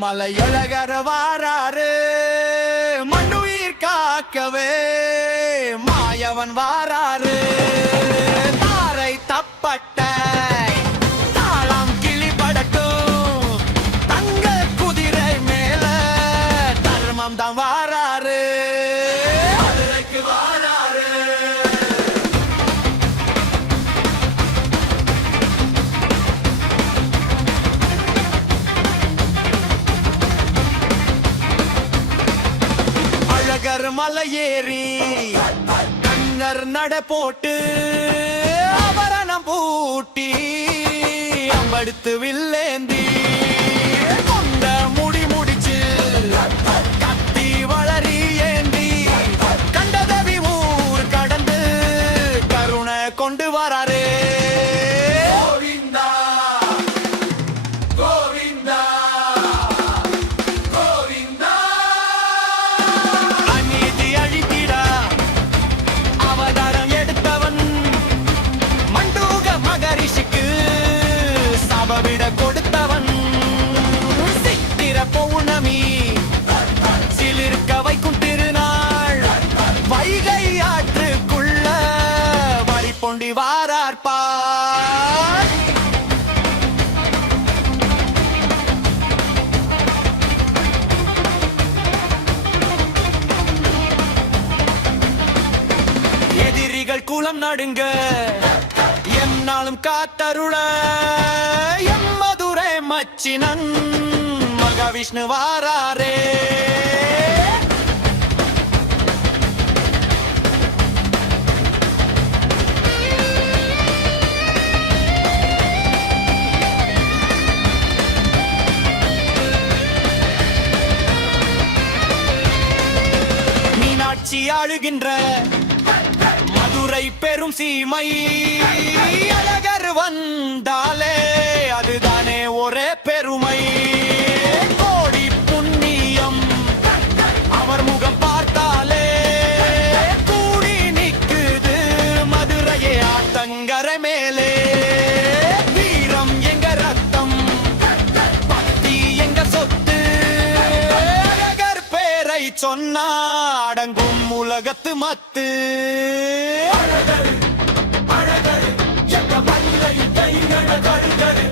மலையழகர வாராரு மண்ணுயிர் காக்கவே மாயவன் வாராரு தாரை தப்பட்ட தாளம் கிளி படட்டும் தங்க குதிரை மேல தர்மம் தான் வாராரு மதுரைக்கு வாராரு அழகர் மலையேறி கண்ணர் நட போட்டு ஆபரணம் பூட்டி அம்படுத்து வில்லேந்தி கொண்ட முடி முடிச்சு கத்தி வளரி ஏந்தி கண்டதவி ஊர் கடந்து கருணை கொண்டு வராரு கோவிந்தா கோவிந்தா கோவிந்தா அநீதி அழித்திட அவதாரம் எடுத்தவன் மண்டூக மகரிஷிக்கு சபவிட கொடுத்தவன் சித்திர பௌர்ணமி சிலிர்க்க வைக்கும் திருநாள் வைகை ஆற்றுக்குள்ள வரி பொண்டி வாரார்பார் எதிரிகள் குலம் நடுங்க என்னாலும் காத்தருள எம் மதுரை மச்சினன் மகாவிஷ்ணு வாராரே மீனாட்சி ஆளுகின்ற மதுரை பெரும் சீமை அழகர் வந்தாலே அதுதானே ஒரே பெருமை கோடி புண்ணியம் அவர் முகம் பார்த்தாலே கூடி நிக்குது மதுரையே ஆத்தங்கரை மேலே வீரம் எங்க ரத்தம் பக்தி எங்க சொத்து அழகர் பேரை சொன்னா அடங்கும் உலகத்து மத்து அழகர் அழகர் எங்க மதுரை கைகள் கருகரு